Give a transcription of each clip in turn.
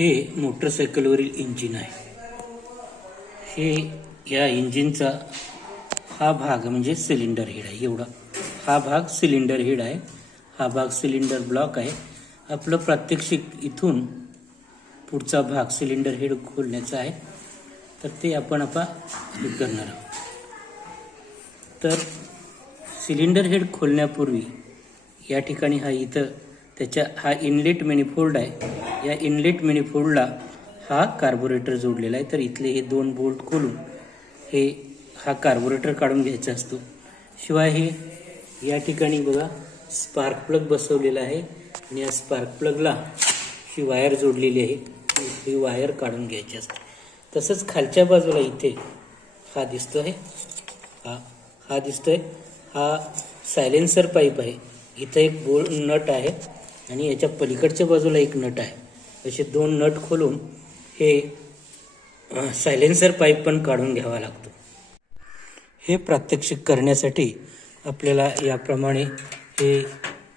हे मोटरसायकलवरील इंजिन आहे. हे या इंजिनचा हा भाग म्हणजे सिलेंडर हेड आहे. एवढा हा भाग सिलेंडर हेड आहे, हा भाग सिलेंडर ब्लॉक आहे. आपलं प्रात्यक्षिक इथून पुढचा भाग सिलेंडर हेड खोलण्याचा आहे, तर ते आपण आता हे करणार आहोत. तर सिलेंडर हेड खोलण्यापूर्वी या ठिकाणी हा इनलेट मॅनिफोल्ड आहे. या इनलेट मॅनिफोल्डला हा कार्बोरेटर जोडलेला आहे. तर इथले हे 2 बोल्ट खोलून हा कार्बोरेटर काढून घ्यायचा असतो. शिवाय या ठिकाणी बघा स्पार्क प्लग बसवलेला आहे आणि या स्पार्क प्लगला ही वायर जोडलेली आहे. ही वायर काढून घ्यायची असते. तसंच खालच्या बाजूला इथे हा दिसतोय, हा दिसतोय, हा सायलेन्सर पाईप आहे. इथं एक नट आहे आणि याच्या पलीकडच्या बाजूला एक नट आहे. असे 2 नट खोलून हे सायलेन्सर पाईप पण काढून घ्यावा लागतो. हे प्रात्यक्षिक करण्यासाठी आपल्याला याप्रमाणे हे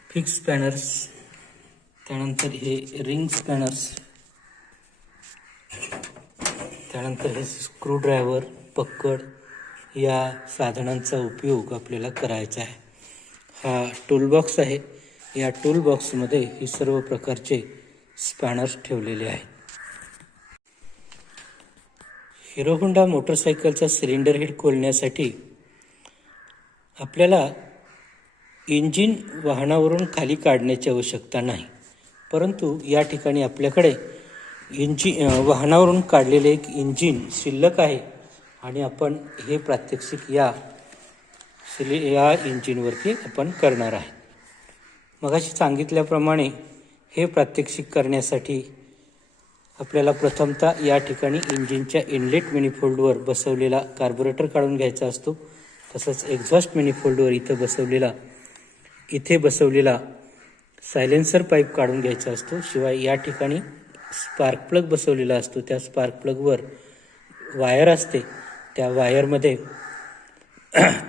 फिक्स स्पॅनर्स, त्यानंतर हे रिंग स्पॅनर्स, त्यानंतर हे स्क्रूड्रायव्हर, पक्कड या साधनांचा उपयोग आपल्याला करायचा आहे. हा टूलबॉक्स आहे. या टूलबॉक्समध्ये हे सर्व प्रकारचे स्पॅनर्स ठेवलेले आहेत. हिरो होंडा मोटरसायकलचा सिलेंडर हेड खोलण्यासाठी आपल्याला इंजिन वाहनावरून खाली काढण्याची आवश्यकता नाही, परंतु या ठिकाणी आपल्याकडे वाहनावरून काढलेले एक इंजिन शिल्लक आहे आणि आपण हे प्रात्यक्षिक या इंजिनवरती आपण करणार आहे. मगाशी सांगितल्याप्रमाणे हे प्रात्यक्षिक करण्यासाठी आपल्याला प्रथमतः या ठिकाणी इंजिनच्या इनलेट मॅनिफोल्डवर बसवलेला कार्बोरेटर काढून घ्यायचा असतो. तसंच एक्झॉस्ट मॅनिफोल्डवर इथे बसवलेला सायलेन्सर पाईप काढून घ्यायचा असतो. शिवाय या ठिकाणी स्पार्क प्लग बसवलेला असतो. त्या स्पार्क प्लगवर वायर असते, त्या वायरमध्ये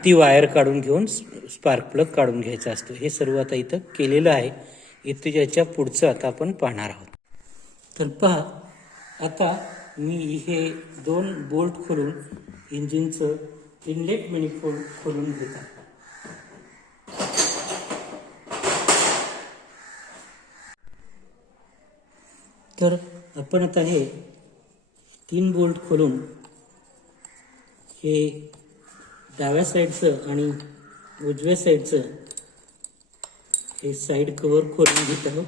ती वायर काढून घेऊन स्पार्क प्लग काढून घ्यायचा असतो. हे सर्व आता इथं केलेलं आहे. इथे याच्या पुढचं आता आपण पाहणार आहोत. तर पहा, आता मी हे 2 बोल्ट खोलून इंजिनचं इनलेट मॅनिफोल्ड खोलून घेत आहे. तर आपण आता हे 3 बोल्ट खोलून हे डाव्या साईडचं आणि उजव्या साईडचं हे साईड कव्हर खोलून घेत आहोत.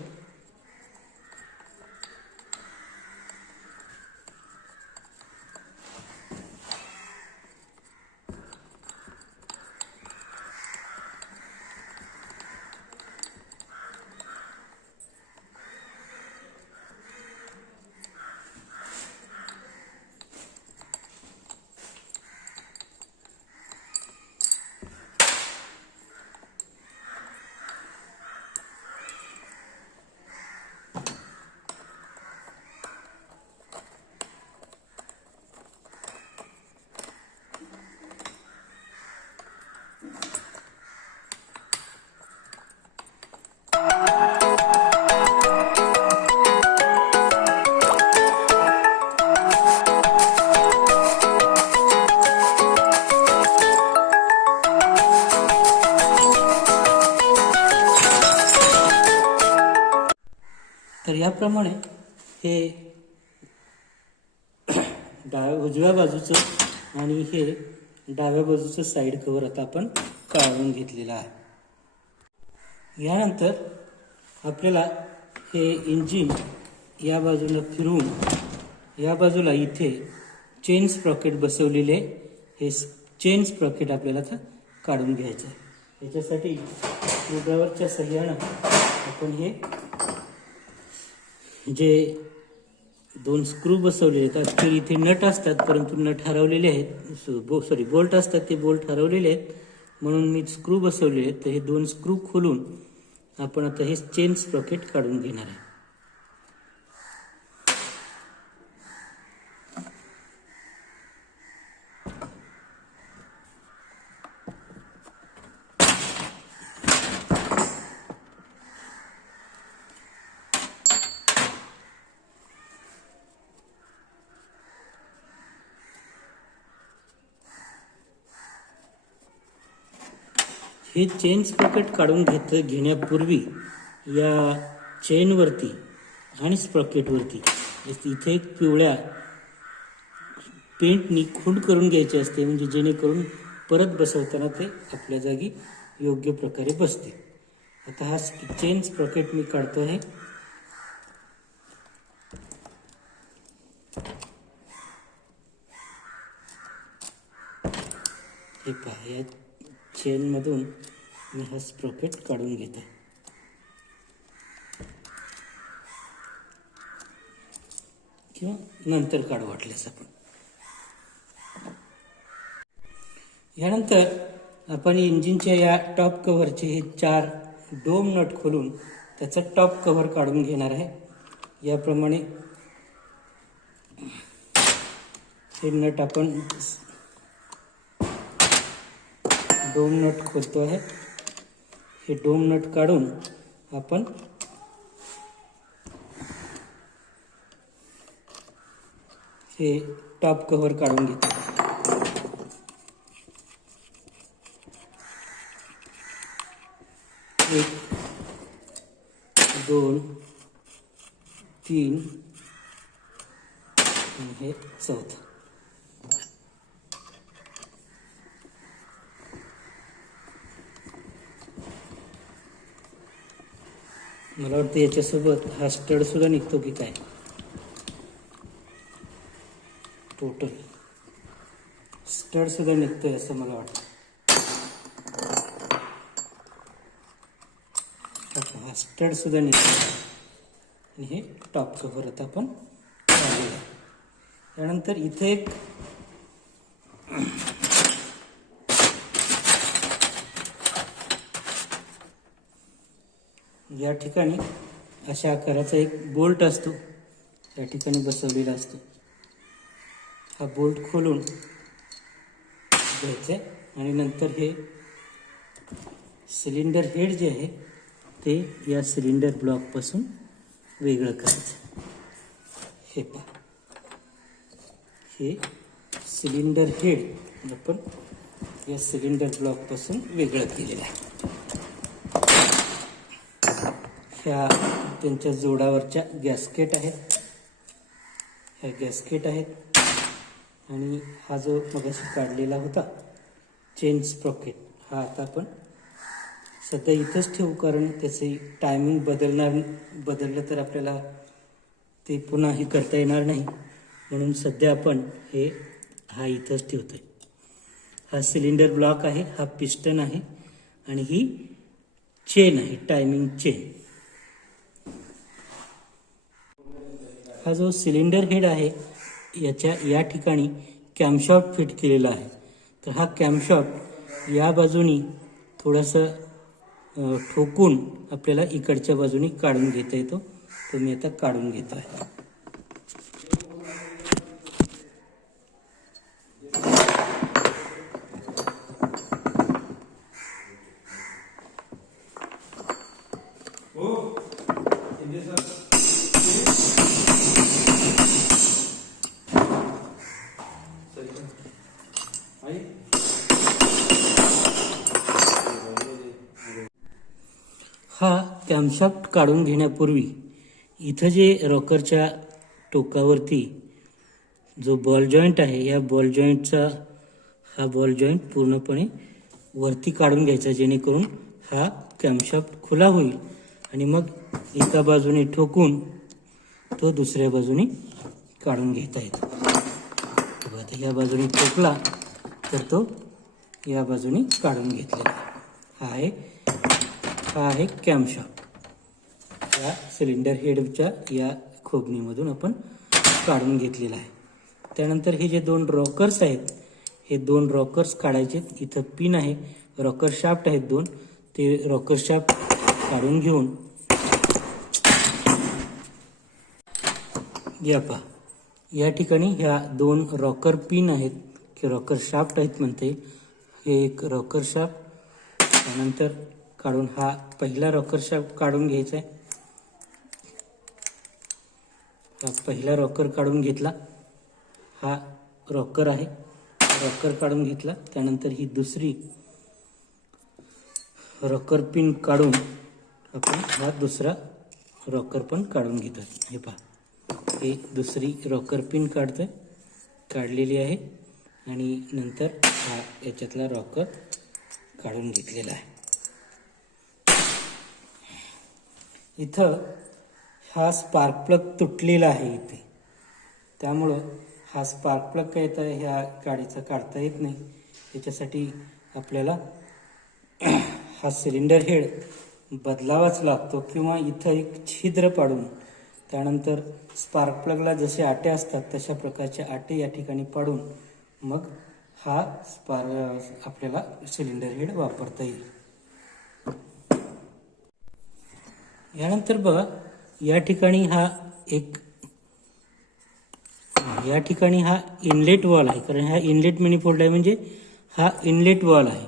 तर याप्रमाणे हे उजव्या बाजूचं आणि हे डाव्या बाजूचं साईड कव्हर आता आपण काढून घेतलेलं आहे. यानंतर आपल्याला हे इंजिन या बाजूला फिरवून या बाजूला इथे चेन स्प्रॉकेट बसवलेले हे चेन स्प्रॉकेट आपल्याला आता काढून घ्यायचं आहे. याच्यासाठी स्क्रूड्रायव्हरच्या सहाय्यानं आपण हे जे 2 स्क्रू बसवलेले आहेत, ॲक्च्युअली इथे नट असतात परंतु नट हरवलेले आहेत, बोल्ट असतात ते बोल्ट हरवलेले आहेत, म्हणून मी स्क्रू बसवलेले आहेत. तर हे 2 स्क्रू खोलून आपण आता हे चेन स्प्रॉकेट काढून घेणार आहे. हे चेन स्प्रॉकेट काढून घेण्यापूर्वी या चेनवरती आणि स्प्रॉकेटवरती इथे एक पिवळ्या पेंटनी खूण करून घ्यायची असते, म्हणजे जेणेकरून परत बसवताना ते आपल्या जागी योग्य प्रकारे बसते. आता हा चेन स्प्रॉकेट मी काढतो आहे. हे पहा, या चेनमधून मी हा स्प्रॉकेट काढून घेतो. किंवा नंतर काढू वाटल्यास आपण. यानंतर आपण इंजिनच्या या टॉप कव्हरचे हे 4 डोम नट खोलून त्याचं टॉप कव्हर काढून घेणार आहे. याप्रमाणे हे नट आपण डोम नट खोलतो आहे. हे डोम नट काढून आपण हे टॉप कव्हर काढून घेतो. एक, 2, 3 आणि हे 4. मला वाटतं याच्यासोबत हा स्टड सुद्धा निघतो की काय. टोटल स्टड सुद्धा निघतोय असं मला वाटतं. हा स्टड सुद्धा निघतो आणि हे टॉप कव्हर आता आपण काढलेलं आहे. त्यानंतर इथे एक या ठिकाणी अशा आकाराचा एक बोल्ट असतो, या ठिकाणी बसवलेला असतो. हा बोल्ट खोलून घ्यायचा आणि नंतर हे सिलेंडर हेड जे आहे ते या सिलेंडर ब्लॉकपासून वेगळं करायचं. हे पहा, हे सिलेंडर हेड आपण या सिलेंडर ब्लॉकपासून वेगळं केलेलं आहे. ह्या त्यांच्या जोडावरच्या गॅस्केट आहेत, ह्या गॅस्केट आहेत. आणि हा जो मगाशी काढलेला होता चेन स्प्रॉकेट, हा आता आपण सध्या इथंच ठेवू, कारण त्याचे टायमिंग बदललं तर आपल्याला ते पुन्हा हे करता येणार नाही. म्हणून सध्या आपण हा इथंच ठेवतोय. हा सिलेंडर ब्लॉक आहे, हा पिस्टन आहे आणि ही चेन आहे, टायमिंग चेन. हा जो सिलेंडर हेड आहे या ठिकाणी कॅमशॉफ्ट फिट केलेला आहे. तर हा कॅमशॉफ्ट या बाजूनी थोडंसं ठोकून आपल्याला इकडच्या बाजूनी काढून घेता येतो. तो मी आता काढून घेतो आहे. हा कॅमशॉफ्ट काढून घेण्यापूर्वी इथं जे रॉकरच्या टोकावरती जो बॉल जॉईंट आहे, या बॉल जॉईंटचा हा बॉल जॉईंट पूर्णपणे वरती काढून घ्यायचा, जेणेकरून हा कॅमशॉफ्ट खुला होईल आणि मग एका बाजूने ठोकून तो दुसऱ्या बाजूने काढून घेता येतो. आता या बाजूने ठोकला तर तो या बाजूने काढून घेतलेला आहे. हा आहे कॅमशॉफ्ट. या सिलेंडर हेडच्या या खोबणीमधून आपण काढून घेतलेला आहे. त्यानंतर हे जे 2 रॉकर्स आहेत, हे 2 रॉकर्स काढायचे. इथं पिन आहे, रॉकर शाफ्ट आहेत 2, ते रॉकर शाफ्ट काढून घेऊन या पहा, या ठिकाणी ह्या 2 रॉकर पिन आहेत की रॉकर शाफ्ट आहेत म्हणते. हे एक रॉकर शाफ्ट, त्यानंतर काढून हा पहिला रॉकर शाफ्ट काढून घ्यायचा आहे. हा पहिला रॉकर काढून घेतला, हा रॉकर आहे, रॉकर काढून घेतला. त्यानंतर ही दुसरी रॉकर पिन काढून आपण हा दुसरा रॉकर पण काढून घेतो. हे पहा, हे दुसरी रॉकर पिन काढलेली आहे आणि नंतर हा याच्यातला रॉकर काढून घेतलेला आहे. इथं हा स्पार्क प्लग तुटलेला आहे इथे, त्यामुळं हा स्पार्क प्लग काय तर ह्या गाडीचा काढता येत नाही. याच्यासाठी आपल्याला हा सिलेंडर हेड बदलावाच लागतो किंवा इथं एक छिद्र पाडून त्यानंतर स्पार्क प्लगला जसे आटे असतात तशा प्रकारचे आटे या ठिकाणी पाडून मग हा आपल्याला सिलेंडर हेड वापरता येईल. यानंतर बघा, या ठिकाणी हा इनलेट वॉल आहे, कारण हा इनलेट मॅनिफोल्ड आहे म्हणजे हा इनलेट वॉल आहे.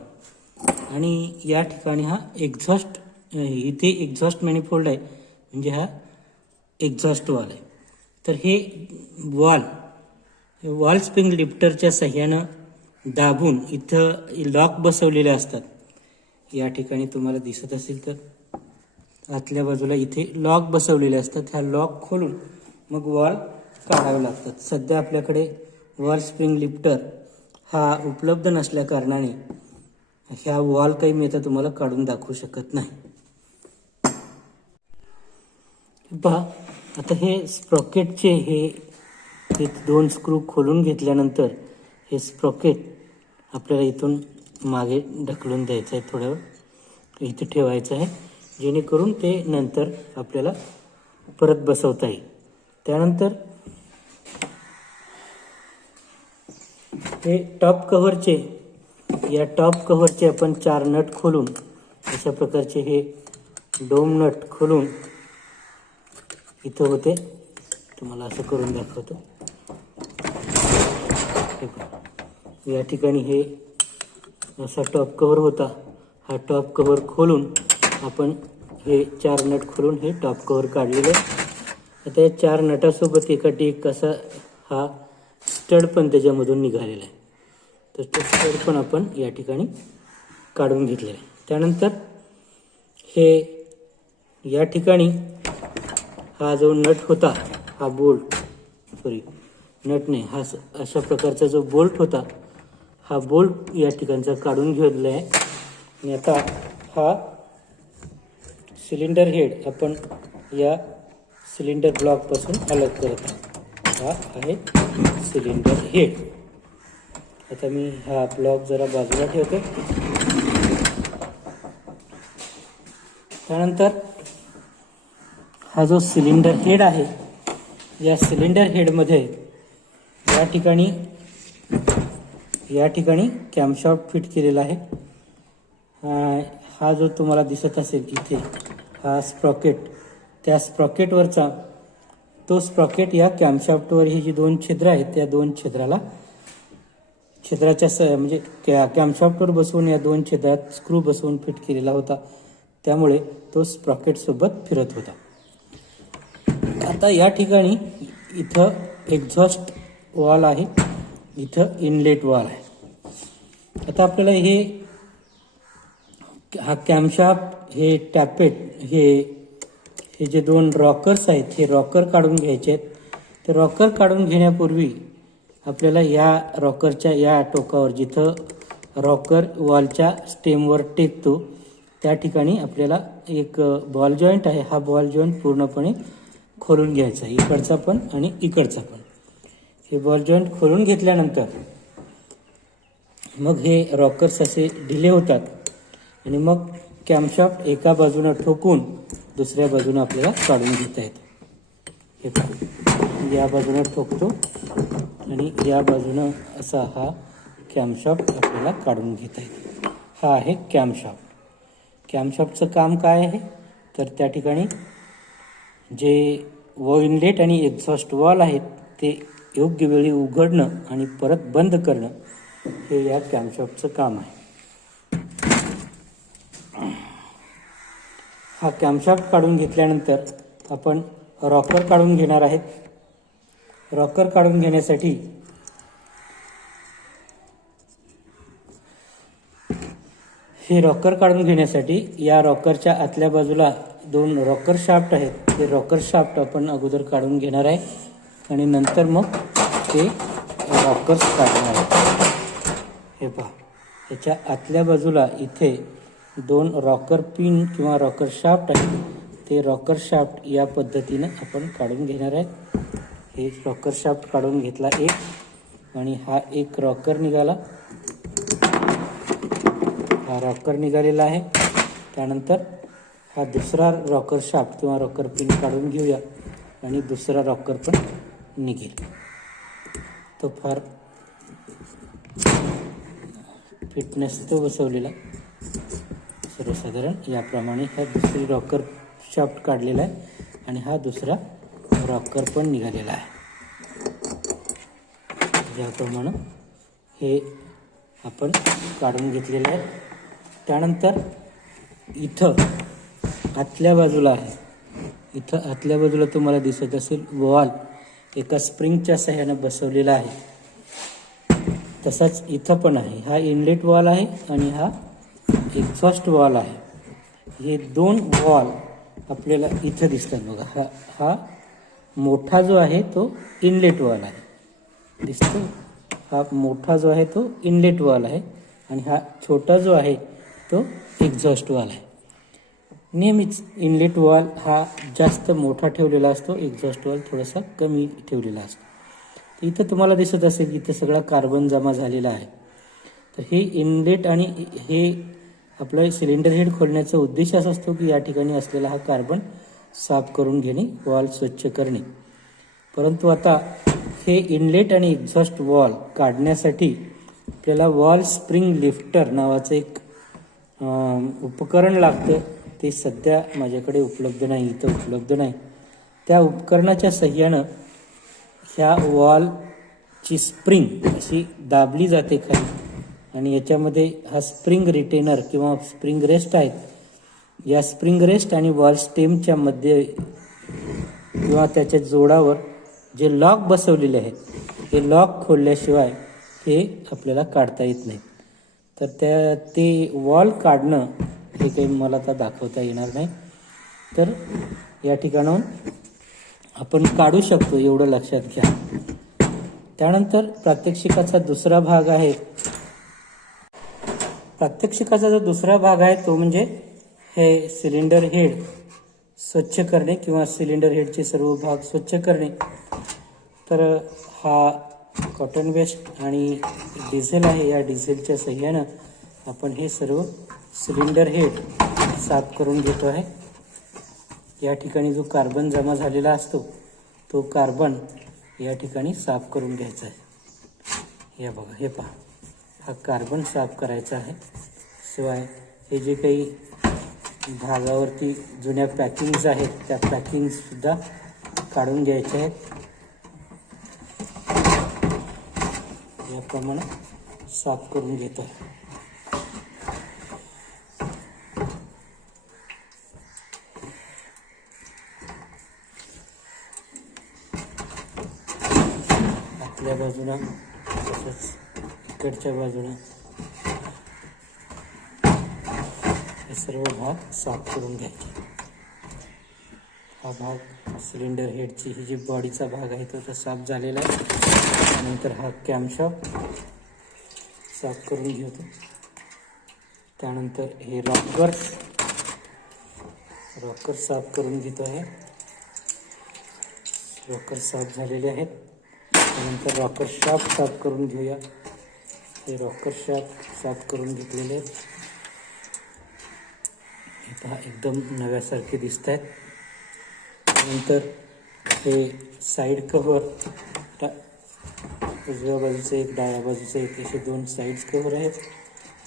आणि या ठिकाणी हा एक्झॉस्ट, इथे एक्झॉस्ट मॅनिफोल्ड आहे म्हणजे हा एक्झॉस्ट वॉल आहे. तर हे वॉल स्प्रिंग लिफ्टरच्या सहाय्यानं दाबून इथं लॉक बसवलेले असतात. या ठिकाणी तुम्हाला दिसत असेल तर आतल्या बाजूला इथे लॉक बसवलेले असतात. ह्या लॉक खोलून मग वॉल काढावे लागतात. सध्या आपल्याकडे वॉल स्प्रिंग लिफ्टर हा उपलब्ध नसल्या कारणाने ह्या वॉल काही मी आता तुम्हाला काढून दाखवू शकत नाही. पहा, आता हे स्प्रॉकेटचे हे दोन स्क्रू खोलून घेतल्यानंतर हे स्प्रॉकेट आपल्याला इथून मागे ढकलून द्यायचं आहे, थोड्या वेळ इथे ठेवायचं आहे, जेणेकरून ते नंतर आपल्याला परत बसवता येईल. त्यानंतर हे टॉप कव्हरचे आपण 4 नट खोलून अशा प्रकारचे हे डोम नट खोलून इथं होते, तुम्हाला असं करून दाखवतो. या ठिकाणी हे असा टॉप कव्हर होता. हा टॉप कव्हर खोलून आपण हे 4 नट खोलून हे टॉप कव्हर काढलेलं आहे. आता या 4 नटासोबत एक असा हा स्टड पण त्याच्यामधून निघालेला आहे. तर तो स्टड पण आपण या ठिकाणी काढून घेतलेला आहे. त्यानंतर हे या ठिकाणी हा जो नट होता, हा अशा प्रकारचा जो बोल्ट होता, हा बोल्ट या ठिकाणचा काढून घेतला आहे. आणि आता हा सिलेंडर हेड आपण या सिलेंडर ब्लॉकपासून अलग करत आहोत. हा आहे सिलेंडर हेड. आता मी हा ब्लॉक जरा बाजूला ठेवतो. त्यानंतर हा जो सिलेंडर हेड आहे, या सिलेंडर हेडमध्ये या ठिकाणी कॅमशॉफ्ट फिट केलेला आहे. हा जो तुम्हाला दिसत असेल इथे हा स्प्रॉकेट, त्या स्प्रॉकेटवरचा तो स्प्रॉकेट या कॅमशॉफ्टवर ही जी 2 छिद्र आहेत त्या 2 छिद्राच्या म्हणजे कॅमशॉफ्टवर बसवून या 2 छिद्रात स्क्रू बसवून फिट केलेला होता, त्यामुळे तो स्प्रॉकेटसोबत फिरत होता. आता या ठिकाणी इथं एक्झॉस्ट वॉल आहे, इथं इनलेट वॉल आहे. आता आपल्याला हा कॅमशॉफ्ट, हे टॅपेट, हे जे 2 रॉकर्स आहेत हे रॉकर काढून घ्यायचे आहेत. ते रॉकर काढून घेण्यापूर्वी आपल्याला या रॉकरच्या या टोकावर जिथं रॉकर वॉलच्या स्टेमवर टेकतो त्या ठिकाणी आपल्याला एक बॉल जॉईंट आहे, हा बॉल जॉईंट पूर्णपणे खोलून घ्यायचा आहे, इकडचा पण आणि इकडचा पण. हे बॉल जॉईंट खोलून घेतल्यानंतर मग हे रॉकर्स असे ढिले होतात आणि मग कॅमशॉफ्ट एका बाजूनं ठोकून दुसऱ्या बाजूनं आपल्याला काढून घेता येतं. हे पहा, या बाजूनं ठोकतो आणि या बाजूनं असा हा कॅमशॉफ्ट आपल्याला काढून घेता येतो. हा आहे कॅमशॉफ्ट. कॅमशॉफ्टचं काम काय आहे तर त्या ठिकाणी जे इनलेट आणि एक्झॉस्ट वॉल आहेत ते योग्य वेळी उघडणं आणि परत बंद करणं हे या कॅमशॉफ्टचं काम आहे. हा कॅमशॉफ्ट काढून घेतल्यानंतर आपण रॉकर काढून घेणार आहेत. रॉकर काढून घेण्यासाठी हे रॉकर काढून घेण्यासाठी या रॉकरच्या आतल्या बाजूला 2 रॉकर शाफ्ट आहेत. ते रॉकर शाफ्ट आपण अगोदर काढून घेणार आहे आणि नंतर मग ते रॉकर्स काढणार आहे. हे पहा, याच्या आतल्या बाजूला इथे 2 रॉकर पिन किंवा रॉकर शाफ्ट आहेत. ते रॉकर शाफ्ट या पद्धतीनं आपण काढून घेणार आहे. हे रॉकर शाफ्ट काढून घेतला एक आणि हा एक रॉकर निघाला. हा रॉकर निघालेला आहे. त्यानंतर हा दुसरा रॉकर शाफ्ट किंवा रॉकर पिन काढून घेऊया आणि दुसरा रॉकर पण निघेल. तो फार फिटनेस तो बसवलेला सर्वसाधारण याप्रमाणे हा दुसरी रॉकर शाफ्ट काढलेला आहे आणि हा दुसरा रॉकर पण निघालेला आहे. ज्याप्रमाणे हे आपण काढून घेतलेलं आहे. त्यानंतर इथं आतल्या बाजूला आहे. इथं आतल्या बाजूला तुम्हाला दिसत असेल वॉल एका स्प्रिंगच्या सहाय्याने बसवलेला आहे. तसाच इथं पण आहे. हा इनलेट वॉल आहे आणि हा एक्झॉस्ट वॉल आहे. हे 2 वॉल आपल्याला इथं दिसतात बघा. हा मोठा जो आहे तो इनलेट वॉल आहे, दिसतो. हा मोठा जो आहे तो इनलेट वॉल आहे आणि हा छोटा जो आहे तो एक्झॉस्ट वॉल आहे. नेहमीच इनलेट वॉल हा जास्त मोठा ठेवलेला असतो, एक्झॉस्ट वॉल थोडासा कमी ठेवलेला असतो. इथं तुम्हाला दिसत असेल की इथे सगळा कार्बन जमा झालेला आहे. तर हे इनलेट आणि हे आपलं सिलेंडर हेड खोलण्याचा उद्देश असा असतो की या ठिकाणी असलेला हा कार्बन साफ करून घेणे, वॉल स्वच्छ करणे. परंतु आता हे इनलेट आणि एक्झॉस्ट वॉल काढण्यासाठी आपल्याला वॉल स्प्रिंग लिफ्टर नावाचं एक उपकरण लागतं. ते सध्या माझ्याकडे उपलब्ध नाही, इथं उपलब्ध नाही. त्या उपकरणाच्या सहाय्यानं ह्या वॉलची स्प्रिंग अशी दाबली जाते खाली आणि याच्यामध्ये हा स्प्रिंग रिटेनर किंवा स्प्रिंग रेस्ट आहेत. या स्प्रिंग रेस्ट आणि वॉल स्टेमच्या मध्ये किंवा त्याच्या जोडावर जे लॉक बसवलेले आहेत हे लॉक खोलल्याशिवाय हे आपल्याला काढता येत नाही. तर ते वॉल काढणं हे काही मला आता दाखवता येणार नाही. तर या ठिकाणाहून आपण काढू शकतो एवढं लक्षात घ्या. त्यानंतर प्रात्यक्षिकाचा दुसरा भाग आहे. प्रात्यक्षिकाचा जो दुसरा भाग आहे तो म्हणजे हे सिलेंडर हेड स्वच्छ करणे किंवा सिलेंडर हेडचे सर्व भाग स्वच्छ करणे. तर हा कॉटन वेस्ट आणि डिझेल आहे. या डिझेलच्या सहाय्यानं आपण हे सर्व सिलेंडर हेड साफ करून घेतो आहे. या ठिकाणी जो कार्बन जमा झालेला असतो तो कार्बन या ठिकाणी साफ करून घ्यायचा आहे. या बघा, हे पहा, हा कार्बन साफ करायचा आहे. शिवाय हे जे काही भागावरती जुन्या पॅकिंग्स आहेत त्या पॅकिंगसुद्धा काढून घ्यायच्या आहेत. याप्रमाणे साफ करून घेतो आहे. आतल्या बाजूला तसंच इकडच्या बाजूला हे सर्व भाग साफ करून घ्यायचे. हा भाग सिलेंडर हेडची ही जी बॉडीचा भाग आहे तो साफ झालेला आहे. नंतर हा कॅमशॉफ्ट साफ करून घेतो. त्यानंतर हे रॉकर साफ करून घेतो आहे. रॉकर साफ झालेले आहेत. त्यानंतर रॉकर शाफ्ट साफ करून घेऊया. हे रॉकर शाफ्ट साफ करून घेतलेले आहेत. हे पहा, एकदम नव्यासारखे दिसत आहेत. त्यानंतर हे साईड कव्हर, उजव्या बाजूचं एक डाव्या बाजूचं एक, असे 2 साईड कव्हर आहेत.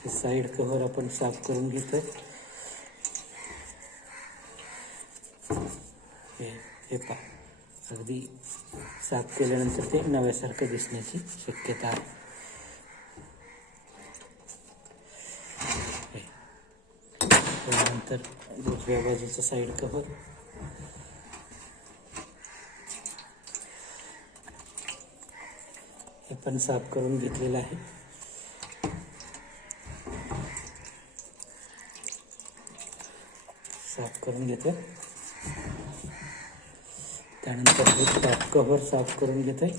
हे साईड कव्हर आपण साफ करून घेतोय. हे पहा, अगदी साफ केल्यानंतर ते नव्यासारखं दिसण्याची शक्यता आहे. त्यानंतर उजव्या बाजूचं साईड कव्हर, हे पण साफ करून घेतलेलं आहे. करून घेतोय. त्यानंतर हे टॉप कव्हर साफ करून घेतोय.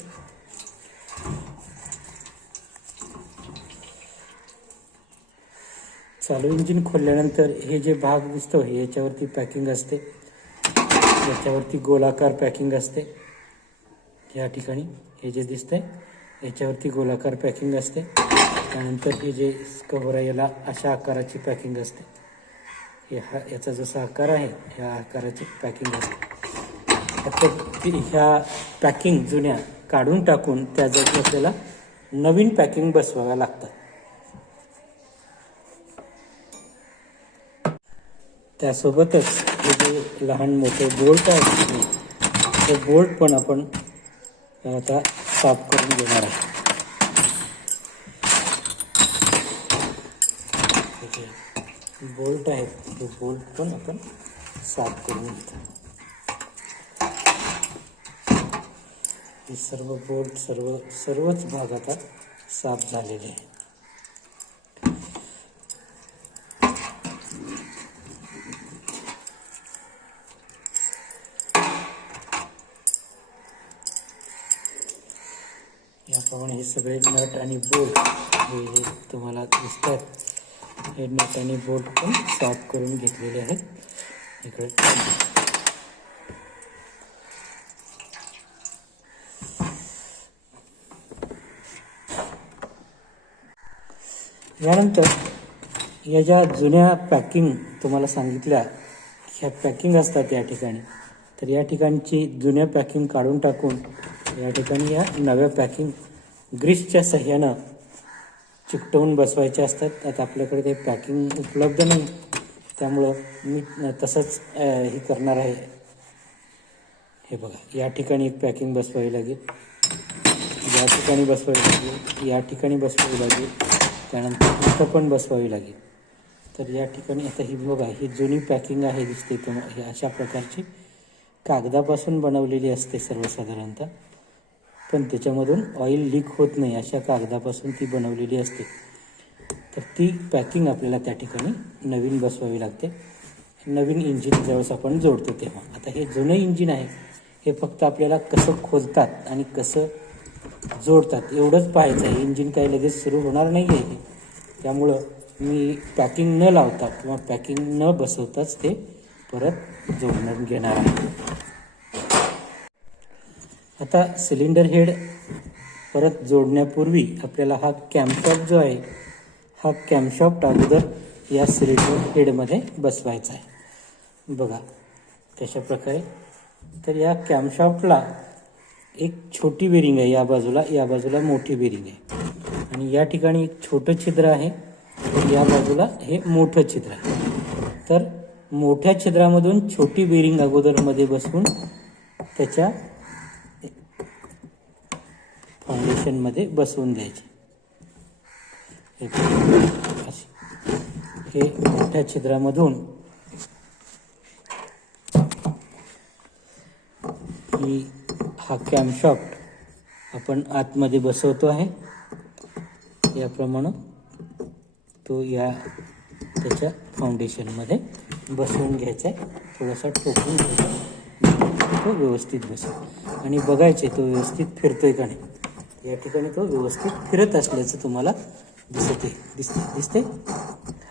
चालू इंजिन खोलल्यानंतर हे जे भाग दिसतो हे याच्यावरती पॅकिंग असते, याच्यावरती गोलाकार पॅकिंग असते. या ठिकाणी हे जे दिसतंय याच्यावरती गोलाकार पॅकिंग असते. त्यानंतर हे जे कव्हर आहे याला अशा आकाराची पॅकिंग असते. याचा जसा आकार आहे ह्या आकाराची पॅकिंग असते. आता ह्या पॅकिंग जुन्या काढून टाकून त्या जागी आपल्याला नवीन पॅकिंग बसवाव्या लागतात. त्यासोबतच हे जे लहान मोठे बोल्ट आहेत ते बोल्ट पण आपण आता साफ करून घेणार आहे. बोल्ट आहेत हे बोल्ट पण आपण साफ करून घेतो. हे सर्व बोल्ट सर्वच भाग आता साफ झालेले आहे. याप्रमाणे हे सगळे नट आणि बोल्ट हे तुम्हाला दिसतात. हे नट आणि बोल्ट पण साफ करून घेतलेले आहेत. इकडे यानंतर या ज्या जुन्या पॅकिंग तुम्हाला सांगितल्या ह्या पॅकिंग असतात या ठिकाणी, तर या ठिकाणची जुन्या पॅकिंग काढून टाकून या ठिकाणी या नव्या पॅकिंग ग्रीसच्या सहाय्यानं चिकटवून बसवायचे असतात. आता आपल्याकडे काही पॅकिंग उपलब्ध नाही, त्यामुळं मी तसंच हे करणार आहे. हे बघा, या ठिकाणी एक पॅकिंग बसवावी लागेल, या ठिकाणी बसवावी लागेल, या ठिकाणी बसवावी लागेल, त्यानंतर इथं पण बसवावी लागेल. तर या ठिकाणी आता ही बघा, ही जुनी पॅकिंग आहे दिसते तुम्हाला. ही अशा प्रकारची कागदापासून बनवलेली असते सर्वसाधारणतः, पण त्याच्यामधून ऑइल लीक होत नाही अशा कागदापासून ती बनवलेली असते. तर ती पॅकिंग आपल्याला त्या ठिकाणी नवीन बसवावी लागते. नवीन इंजिन ज्यावेळेस आपण जोडतो तेव्हा. आता हे जुनं इंजिन आहे, हे फक्त आपल्याला कसं खोलतात आणि कसं जोडतात एवढंच पाहायचं आहे. इंजिन काही लगेच सुरू होणार नाही आहे, त्यामुळं मी पॅकिंग न लावता किंवा पॅकिंग न बसवताच ते परत जोडून घेणार आहे. आता सिलेंडर हेड परत जोडण्यापूर्वी आपल्याला हा कॅमशॉफ्ट जो आहे, हा कॅमशॉफ्ट अगोदर या सिलेंडर हेडमध्ये बसवायचा आहे. बघा कशा प्रकारे. तर या कॅमशॉफ्टला एक छोटी बेरिंग आहे या बाजूला मोठी बेरिंग आहे, आणि या ठिकाणी एक छोटं छिद्र आहे, या बाजूला हे मोठं छिद्र आहे. तर मोठ्या छिद्रामधून छोटी बेरिंग अगोदर मध्ये बसवून त्याच्या फाउंडेशनमध्ये बसवून द्यायचे. हे मोठ्या छिद्रामधून हा कॅमशॉफ्ट आपण आतमध्ये बसवतो आहे. याप्रमाणे तो त्याच्या फाउंडेशनमध्ये बसवून घ्यायचा आहे. थोडासा ठोकून घ्यायचा, तो व्यवस्थित बसेल. आणि बघायचे तो व्यवस्थित फिरतोय का नाही. या ठिकाणी तो व्यवस्थित फिरत असल्याचं तुम्हाला दिसते.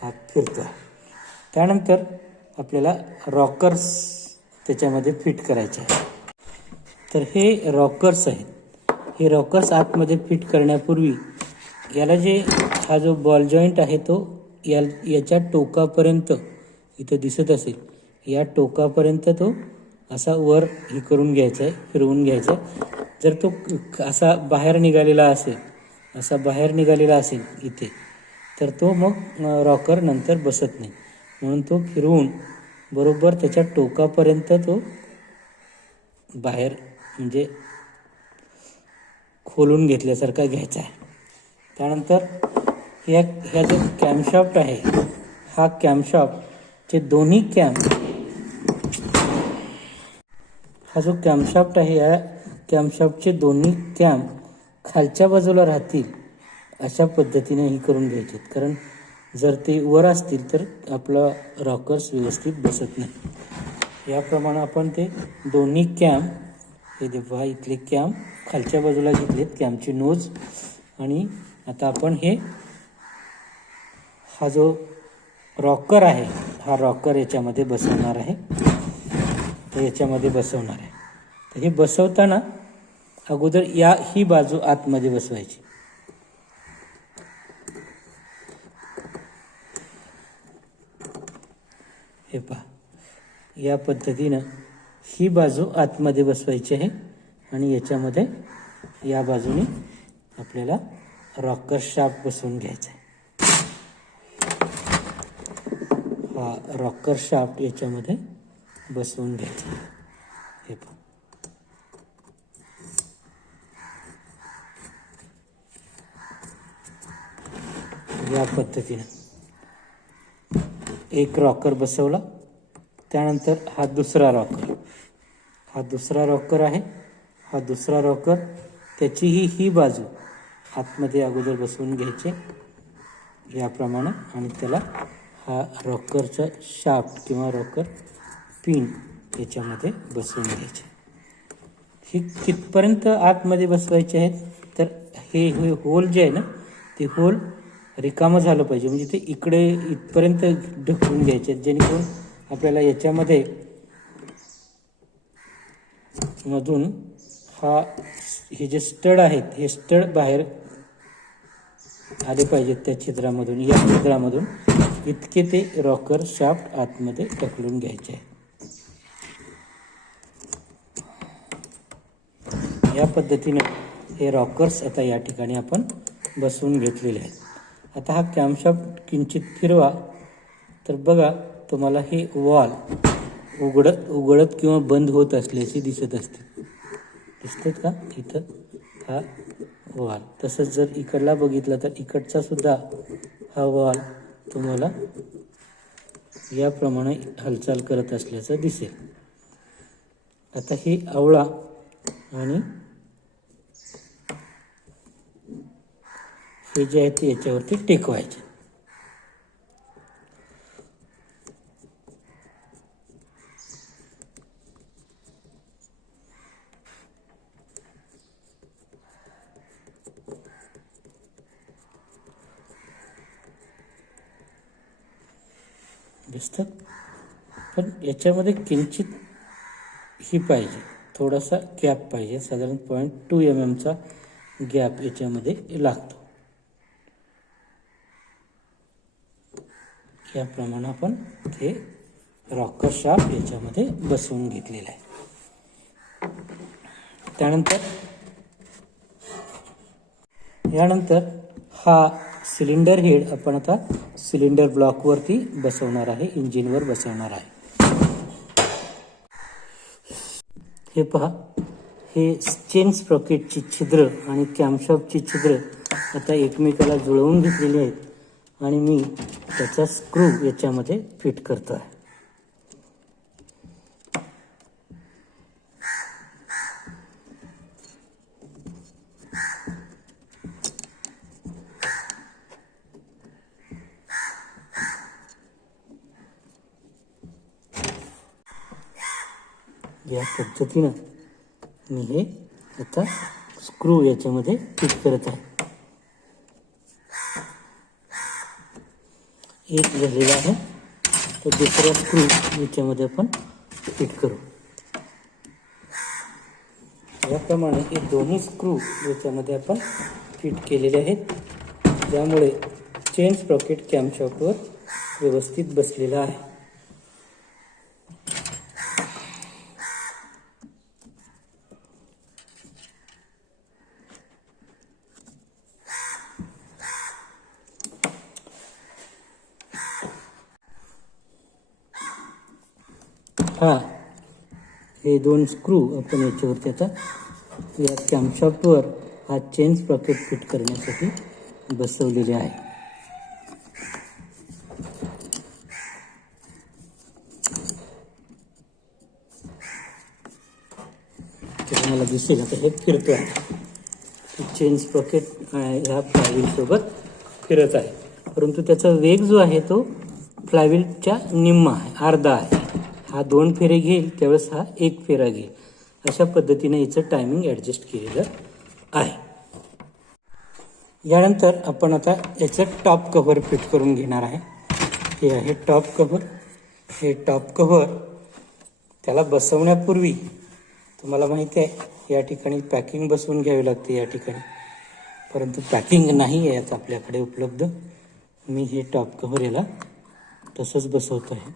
हा फिरतो. त्यानंतर आपल्याला रॉकर्स त्याच्यामध्ये फिट करायचे आहे. तर हे रॉकर्स आहेत. हे रॉकर्स आतमध्ये फिट करण्यापूर्वी याला हा जो बॉल जॉईंट आहे तो याच्या टोकापर्यंत इथं दिसत असेल, या टोकापर्यंत तो असा वर हे करून घ्यायचा आहे, फिरवून घ्यायचा आहे. जर तो असा बाहेर निघालेला असेल इथे, तर तो मग रॉकर नंतर बसत नाही. म्हणून तो फिरवून बरोबर त्याच्या टोकापर्यंत तो बाहेर म्हणजे खोलून घेतल्यासारखा घ्यायचा आहे. त्यानंतर ह्या जो कॅमशॉफ्ट आहे, हा कॅमशॉफ्टचे दोन्ही हा जो कॅमशॉफ्ट आहे, या कॅमशॉफ्टचे दोन्ही कॅम खालच्या बाजूला राहतील अशा पद्धतीने ही करून घ्यायचे. कारण जर ते वर असतील तर आपला रॉकर्स व्यवस्थित बसत नाही. याप्रमाणे आपण ते दोन्ही कॅम, हे देखा इथले कॅम खालच्या बाजूला घेतलेत, कॅमची नोज. आणि आता आपण हा जो रॉकर आहे, हा रॉकर याच्यामध्ये बसवणार आहे. तर याच्यामध्ये बसवणार आहे. तर हे बसवताना अगोदर ही बाजू आतमध्ये बसवायची. हे पहा, या पद्धतीनं ही बाजू आतमध्ये बसवायची आहे आणि याच्यामध्ये या बाजूने आपल्याला रॉकर शाफ्ट बसवून घ्यायचा आहे. हा रॉकर शाफ्ट याच्यामध्ये बसवून घ्यायचा आहे. हे पहा, या पद्धतीनं एक रॉकर बसवला. त्यानंतर हा दुसरा रॉकर आहे. हा दुसरा रॉकर त्याचीही ही बाजू आतमध्ये अगोदर बसवून घ्यायचे याप्रमाणे आणि त्याला हा रॉकरचा शाफ्ट किंवा रॉकर पिन याच्यामध्ये बसवून घ्यायचे. ही कितपर्यंत आतमध्ये बसवायचे आहेत तर हे होल जे आहे ना, ते होल रिकामं झालं पाहिजे. म्हणजे ते इकडे इथपर्यंत ढकलून घ्यायचे जेणेकरून आपल्याला याच्यामध्ये मधून हे जे स्टड आहेत, हे स्टड बाहेर आले पाहिजेत त्या छिद्रामधून. या छिद्रामधून इतके ते रॉकर शाफ्ट आतमध्ये ढकलून घ्यायचे आहे. या पद्धतीने हे रॉकर्स आता या ठिकाणी आपण बसवून घेतलेले आहेत. आता हा कॅमशाफ्ट किंचित फिरवा तर बघा, तुम्हाला हे वॉल उघडत किंवा बंद होत असल्याचे दिसत असते. दिसतेत का इथं हा वॉल. तसंच जर इकडला बघितला तर इकडचा सुद्धा हा वॉल तुम्हाला याप्रमाणे हालचाल करत असल्याचं दिसेल. आता हे आवळा आणि हे जे आहे ते याच्यावरती टेकवायचे. दिसतात, पण याच्यामध्ये किंचित ही पाहिजे, थोडासा गॅप पाहिजे. साधारण 0.2 mm चा गॅप याच्यामध्ये लागतो. याप्रमाणे आपण हे रॉकर शाफ्ट याच्यामध्ये बसवून घेतलेलं आहे. यानंतर हा सिलेंडर हेड आपण आता सिलेंडर ब्लॉकवरती बसवणार आहे, इंजिनवर बसवणार आहे. हे पहा, हे चेन स्प्रॉकेटची छिद्र आणि कॅमशाफ्टची छिद्र आता एकमेकाला जुळवून घेतलेली आहेत आणि मी त्याचा स्क्रू याच्यामध्ये फिट करतो आहे. या पद्धतीनं मी हे आता स्क्रू याच्यामध्ये फिट करत आहे. एक झालेला आहे, तर दुसरा स्क्रू याच्यामध्ये आपण फिट करू. याप्रमाणे हे दोन्ही स्क्रू याच्यामध्ये आपण फिट केलेले आहेत, ज्यामुळे चेन स्प्रॉकेट कॅमशाफ्टवर व्यवस्थित बसलेला आहे. हे दोन स्क्रू आपण याच्यावरती आता या कॅमशाफ्टवर हा चेन स्प्रॉकेट फिट करण्यासाठी बसवलेले आहे. तुम्हाला दिसेल आता हे फिरतो आहे, चेन स्प्रॉकेट ह्या फ्लायव्हील सोबत फिरत आहे. परंतु त्याचा वेग जो आहे तो फ्लायव्हीलच्या निम्मा आहे, अर्धा आहे. हा 2 फेरे घेईल त्यावेळेस हा 1 फेरा घेईल. अशा पद्धतीने याचं टायमिंग ॲडजस्ट केलेलं आहे. यानंतर आपण आता याचं टॉप कव्हर फिट करून घेणार आहे. हे आहे टॉप कव्हर. हे टॉप कव्हर त्याला बसवण्यापूर्वी तुम्हाला माहिती आहे या ठिकाणी पॅकिंग बसवून घ्यावी लागते या ठिकाणी, परंतु पॅकिंग नाही आहे आता आपल्याकडे उपलब्ध. मी हे टॉप कव्हर याला तसंच बसवतो आहे.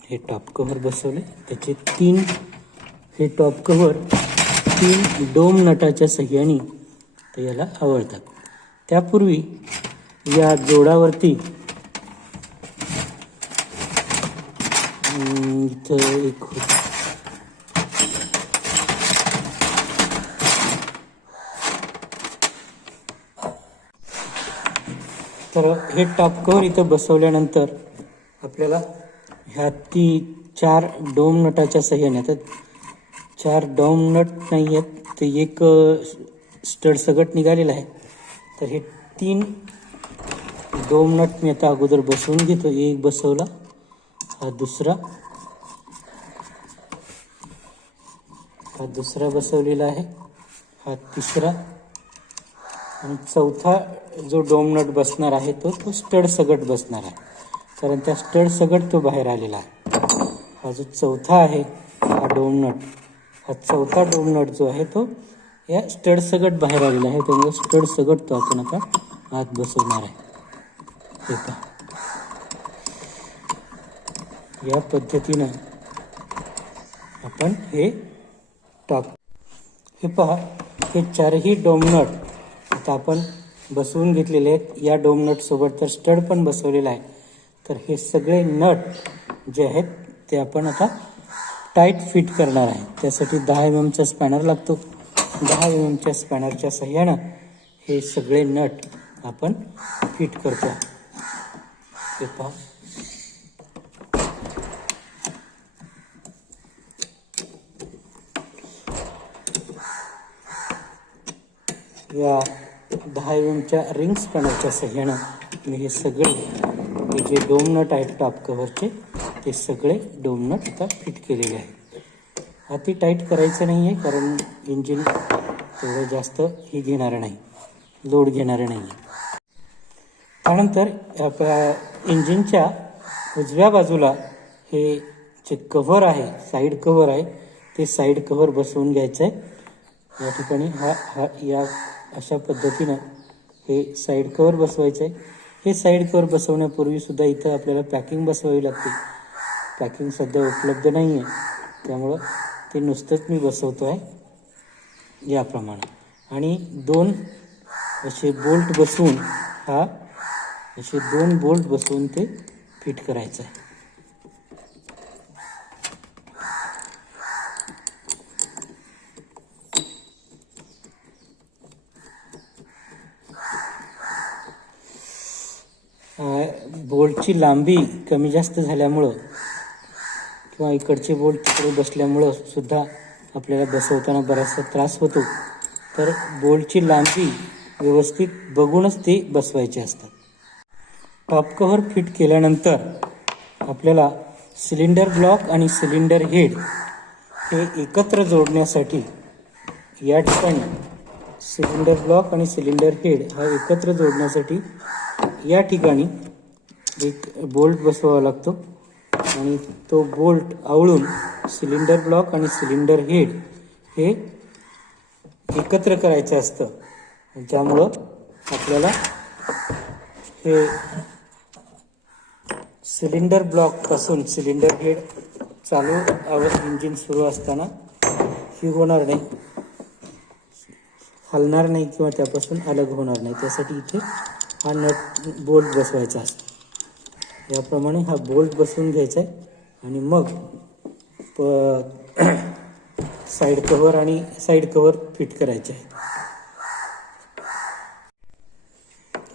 हे टॉप कव्हर बसवले. त्याचे 3 हे टॉप कव्हर 3 डोम नटाच्या सहाय्याने ते याला आवळतात. त्यापूर्वी या जोडावरती इथं एक तर हे टॉप कव्हर इथं बसवल्यानंतर आपल्याला ह्या 4 डोम नटाच्या सहाय्याने, आता 4 डोम नट नाही आहेत, ते एक स्टड सगट निघालेला आहे. तर हे 3 डोम नट मी आता अगोदर बसवून घेतो. एक बसवला, हा दुसरा बसवलेला आहे, हा तिसरा, आणि चौथा जो डोम नट बसणार आहे तो स्टड सगट बसणार आहे, कारण त्या स्टड सगट तो बाहेर आलेला आहे. हा जो चौथा आहे हा डोम नट, हा चौथा डोम नट जो आहे तो या स्टड सगट बाहेर आलेला आहे, त्यामुळे स्टड सगट तो आपण आता आत बसवणार आहे. हे पहा, या पद्धतीनं आपण हे टॉप, हे पहा हे 4ही डोम नट आता आपण बसवून घेतलेले आहेत. या डोम नट सोबत तर स्टड पण बसवलेला आहे. तर हे सगळे नट जे आहेत ते आपण आता टाईट फिट करणार आहे. त्यासाठी 10 mm चा स्पॅनर लागतो. 10 mm च्या स्पॅनरच्या सहाय्यानं हे सगळे नट आपण फिट करतो. हे पहा, या 10 mm च्या रिंग स्पॅनरच्या सहाय्यानं मी हे सगळे जे डोम नट आहेत टॉप कव्हरचे ते सगळे डोम नट आता फिट केलेले आहेत. अति टाईट करायचं नाही आहे, कारण इंजिन तेवढं जास्त ही घेणारं नाही, लोड घेणारं नाही. त्यानंतर इंजिनच्या उजव्या बाजूला हे जे कव्हर आहे, साईड कव्हर आहे, ते साईड कव्हर बसवून घ्यायचं आहे. या ठिकाणी या अशा पद्धतीनं हे साईड कव्हर बसवायचं आहे. हे साईड कव्हर बसवण्यापूर्वी सुद्धा इथं आपल्याला पॅकिंग बसवावी लागते. पॅकिंग सध्या उपलब्ध नाही आहे, त्यामुळं ते नुसतंच मी बसवतो आहे याप्रमाणे. आणि 2 असे बोल्ट बसवून असे 2 बोल्ट बसवून ते फिट करायचं आहे. बोल्टची लांबी कमी जास्त झाल्यामुळं किंवा इकडचे बोल्ट तिकडे बसल्यामुळं सुद्धा आपल्याला बसवताना बराचसा त्रास होतो. तर बोल्टची लांबी व्यवस्थित बघूनच ते बसवायचे असतात. टॉप कव्हर फिट केल्यानंतर आपल्याला सिलेंडर ब्लॉक आणि सिलेंडर हेड हे एकत्र जोडण्यासाठी या ठिकाणी सिलेंडर ब्लॉक आणि सिलेंडर हेड हा एकत्र जोडण्यासाठी या ठिकाणी एक बोल्ट बसवावा लागतो. आणि तो बोल्ट आवळून सिलेंडर ब्लॉक आणि सिलेंडर हेड हे एकत्र करायचं असतं. त्यामुळं आपल्याला हे सिलेंडर ब्लॉकपासून सिलेंडर हेड चालू इंजिन सुरू असताना ही होणार नाही, हलणार नाही किंवा त्यापासून अलग होणार नाही. त्यासाठी इथे हा नट बोल्ट बसवायचा असतो. याप्रमाणे हा बोल्ट बसवून घ्यायचा आहे आणि मग साईड कव्हर आणि साईड कव्हर फिट करायचे आहे.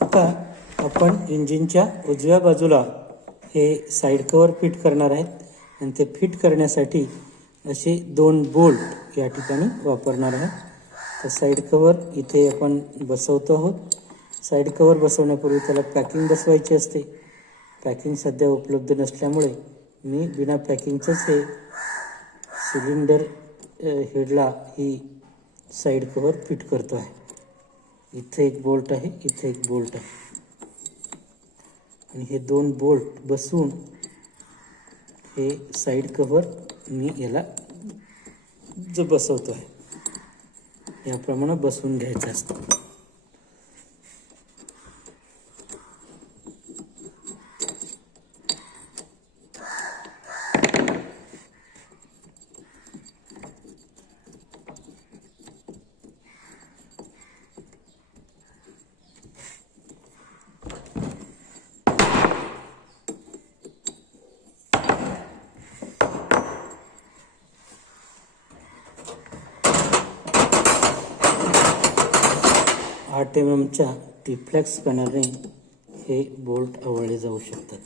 आता आपण इंजिनच्या उजव्या बाजूला हे साईड कव्हर फिट करणार आहेत आणि ते फिट करण्यासाठी असे 2 बोल्ट या ठिकाणी वापरणार आहे. तर साईड कव्हर इथे आपण बसवतो आहोत. साईड कव्हर बसवण्यापूर्वी त्याला पॅकिंग बसवायची असते. पॅकिंग सध्या उपलब्ध नसल्यामुळे मी बिना पॅकिंगचंच हे सिलेंडर हेडला ही साईड कव्हर फिट करतो आहे. इथे एक बोल्ट आहे, इथे एक बोल्ट आहे आणि हे 2 बोल्ट बसवून हे साईड कव्हर मी याला जो बसवतो आहे याप्रमाणे बसवून घ्यायचं असतं. च्या टिफ्लेक्स स्पॅनरने हे बोल्ट आवळले जाऊ शकतात.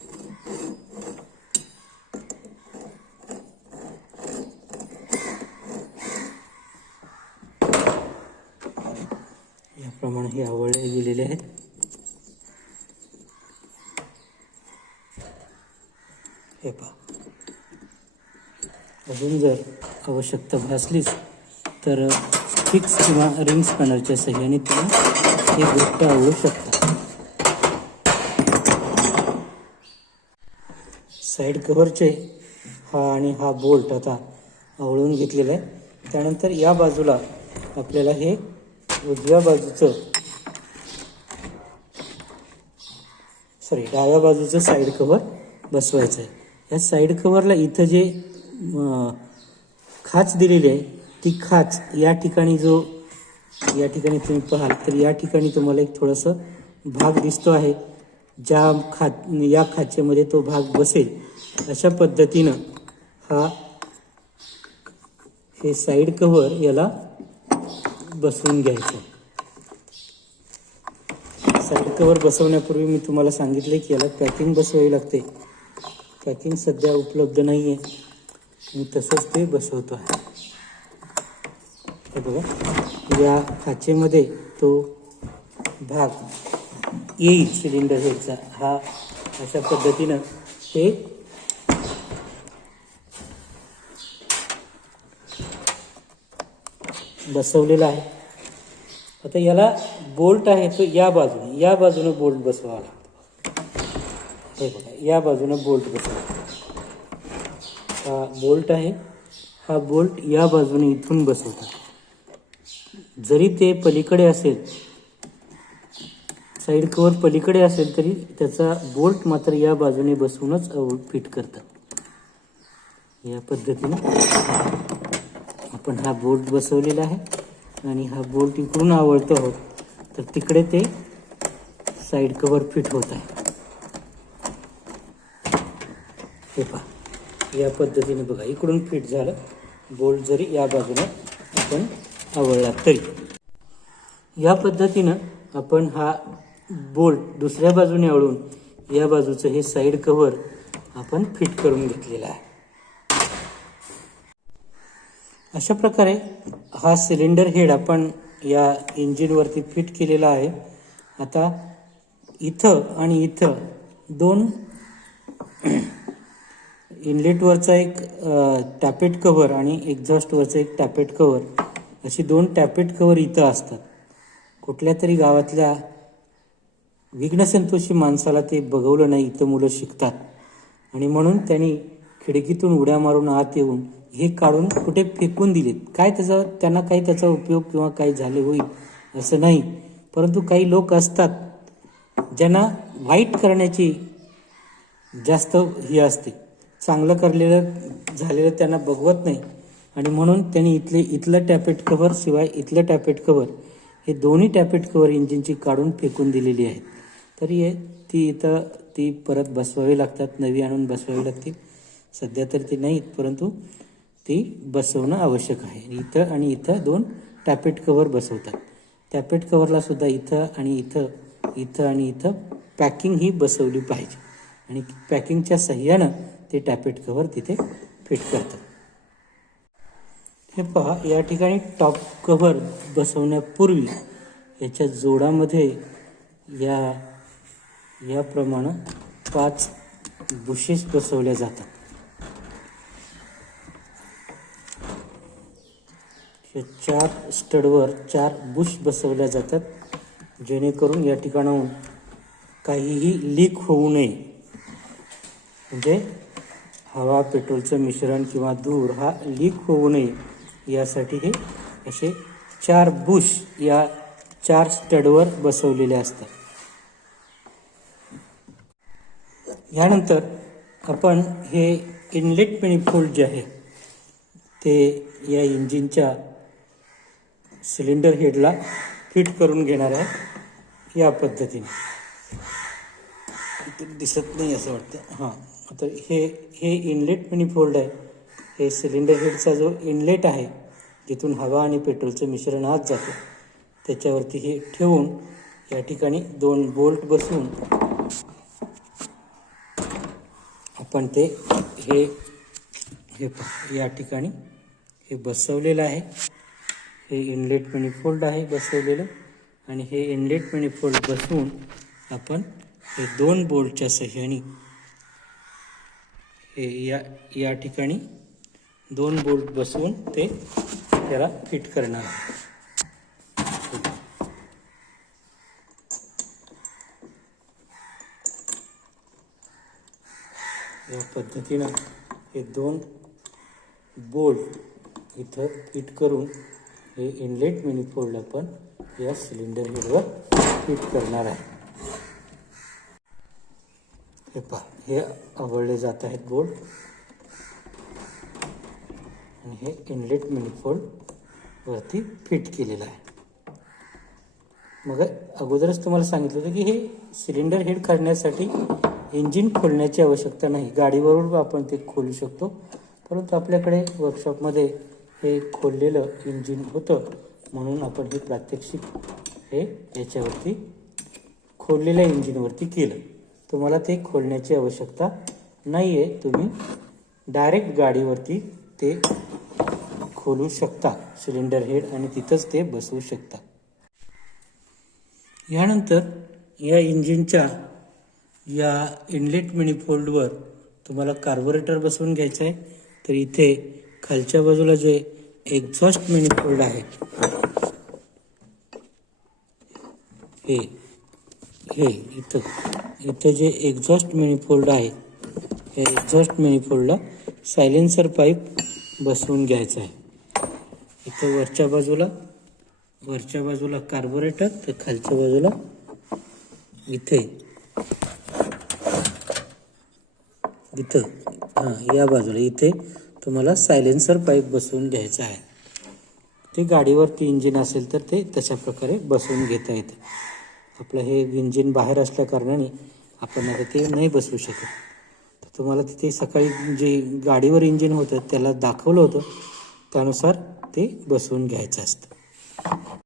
याप्रमाणे हे आवळले गेलेले आहेत. हे पहा, अजून जर आवश्यकता भासलीच तर फिक्स किंवा रिंग स्पॅनरच्या सहाय्याने तुम्ही हे बोल्ट आवळू शकता. साईड कव्हरचे हा आणि हा बोल्ट आता आवळून घेतलेला आहे. त्यानंतर या बाजूला आपल्याला हे डाव्या बाजूचं साईड कव्हर बसवायचं आहे. या साईड कव्हरला इथं जे खाच दिलेली आहे ती खाच या ठिकाणी तुम्ही पाहाल तर या ठिकाणी तुम्हाला एक थोडंसं भाग दिसतो आहे. या खाचेमध्ये तो भाग बसेल अशा पद्धतीनं हे साईड कव्हर याला बसवून घ्यायचं. साईड कव्हर बसवण्यापूर्वी मी तुम्हाला सांगितले की याला पॅकिंग बसवावी लागते. पॅकिंग सध्या उपलब्ध नाही आहे, मी तसंच ते बसवतो आहे. हे बघा, या खाचेमध्ये तो भाग येईल सिलेंडर हेडचा. हा अशा पद्धतीनं ते बसवलेला आहे. आता याला बोल्ट आहे तो या बाजूने बोल्ट बसवावा लागतो. हे बघा, या बाजूने बोल्ट बसवावा लागतो. हा बोल्ट आहे, हा बोल्ट या बाजूने इथून बसवतात. जरी ते पलीकडे असेल, साईड कव्हर पलीकडे असेल तरी त्याचा बोल्ट मात्र या बाजूने बसवूनच फिट करतात. या पद्धतीने आपण हा बोल्ट बसवलेला आहे आणि हा बोल्ट इकडून आवळतो आहोत तर तिकडे ते साईड कव्हर फिट होत आहे. हे पहा, या पद्धतीने बघा, इकडून फिट झालं बोल्ट जरी या बाजूने आपण आवळला तरी. या पद्धतीनं आपण हा बोल्ट दुसऱ्या बाजूने आवळून या बाजूचं हे साईड कव्हर आपण फिट करून घेतलेला आहे. अशा प्रकारे हा सिलेंडर हेड आपण या इंजिनवरती फिट केलेला आहे. आता इथं आणि इथं 2 इनलेटवरचा एक टॅपेट कव्हर आणि एक्झॉस्टवरचं एक टॅपेट कव्हर, अशी 2 टॅपेट कव्हर इथं असतात. कुठल्या तरी गावातल्या विघ्नसंतोषी माणसाला ते बघवलं नाही. इथं मुलं शिकतात आणि म्हणून त्यांनी खिडकीतून उड्या मारून आत येऊन हे काढून कुठे फेकून दिलेत. त्यांना काही त्याचा उपयोग किंवा काही झाले होईल असं नाही, परंतु काही लोक असतात ज्यांना वाईट करण्याची जास्त ही असते. चांगलं झालेलं त्यांना बघवत नाही आणि म्हणून त्यांनी इथलं टॅपेट कव्हर शिवाय इथलं टॅपेट कव्हर हे दोन्ही टॅपेट कव्हर इंजिनची काढून फेकून दिलेली आहेत. तरी ती परत बसवावी लागतात, नवी आणून बसवावी लागतील. सध्या तर ती नाहीत, परंतु ती बसवणं आवश्यक आहे. इथं आणि इथं 2 टॅपेट कव्हर बसवतात. टॅपेट कव्हरला सुद्धा इथं आणि इथं आणि इथं पॅकिंग ही बसवली पाहिजे. आणि पॅकिंगच्या सहाय्यानं ते टॅपेट कव्हर तिथे फिट करतात. हे पहा, या ठिकाणी टॉप कव्हर बसवण्यापूर्वी याच्या जोडामध्ये याप्रमाणे 5 बुशेस बसवल्या जातात. या 4 स्टडवर 4 बुश बसवल्या जातात, जेणेकरून या ठिकाणाहून काहीही लीक होऊ नये. म्हणजे हवा पेट्रोलचं मिश्रण किंवा धूर हा लीक होऊ नये यासाठी हे असे 4 बुश या 4 स्टडवर बसवलेले असतात. यानंतर आपण हे इनलेट मॅनिफोल्ड जे आहे ते या इंजिनच्या सिलेंडर हेडला फिट करून घेणार आहे या पद्धतीने. इथे दिसत नाही असं वाटतं. हां, आता हे इनलेट मॅनिफोल्ड आहे. हे सिलेंडर हेडचा जो इनलेट आहे, जिथून हवा आणि पेट्रोलचं मिश्रण आत जातं, त्याच्यावरती हे ठेवून या ठिकाणी 2 बोल्ट बसवून आपण ते या ठिकाणी हे बसवलेलं आहे. हे इनलेट मॅनिफोल्ड आहे बसवलेलं, आणि हे इनलेट मॅनिफोल्ड बसवून आपण हे 2 बोल्टच्या सहाय्याने हे या ठिकाणी 2 बोल्ट बसवून ते त्याला फिट करणार आहे. या पद्धतीनं हे 2 बोल्ट इथं फिट करून हे इनलेट मॅनिफोल्ड आपण या सिलेंडर हेडवर फिट करणार आहे. हे पहा, हे आवळले जात आहेत बोल्ट, आणि हे इनलेट मॅनिफोल्ड वरती फिट केलेलं आहे. मग अगोदरच तुम्हाला सांगितलं होतं की हे सिलेंडर हेड करण्यासाठी इंजिन खोलण्याची आवश्यकता नाही. गाडीवरून आपण ते खोलू शकतो, परंतु आपल्याकडे वर्कशॉपमध्ये हे खोललेलं इंजिन होतं, म्हणून आपण हे प्रात्यक्षिक हे याच्यावरती खोललेल्या इंजिनवरती केलं. तुम्हाला ते खोलण्याची आवश्यकता नाही आहे. तुम्ही डायरेक्ट गाडीवरती ते खोलू शकता सिलेंडर हेड, आणि तिथंच ते बसवू शकता. यानंतर या इंजिनच्या या इनलेट मॅनिफोल्डवर तुम्हाला कार्बोरेटर बसवून घ्यायचं आहे. तर इथे खालच्या बाजूला जे एक्झॉस्ट मॅनिफोल्ड आहे, हे इथं जे एक्झॉस्ट मॅनिफोल्ड आहे, या एक्झॉस्ट मॅनिफोल्डला सायलेन्सर पाईप बसवून घ्यायचा आहे. इथं वरच्या बाजूला कार्बोरेटर, तर खालच्या बाजूला या बाजूला इथे तुम्हाला सायलेन्सर पाईप बसवून घ्यायचा आहे. ते गाडीवरती इंजिन असेल तर ते तशा प्रकारे बसवून घेता येते. आपलं हे इंजिन बाहेर असल्या कारणाने आपण आता ते नाही बसवू शकत. तर तुम्हाला तिथे सकाळी जे गाडीवर इंजिन होतं त्याला दाखवलं होतं, त्यानुसार ते बसवून घ्यायचं असतं.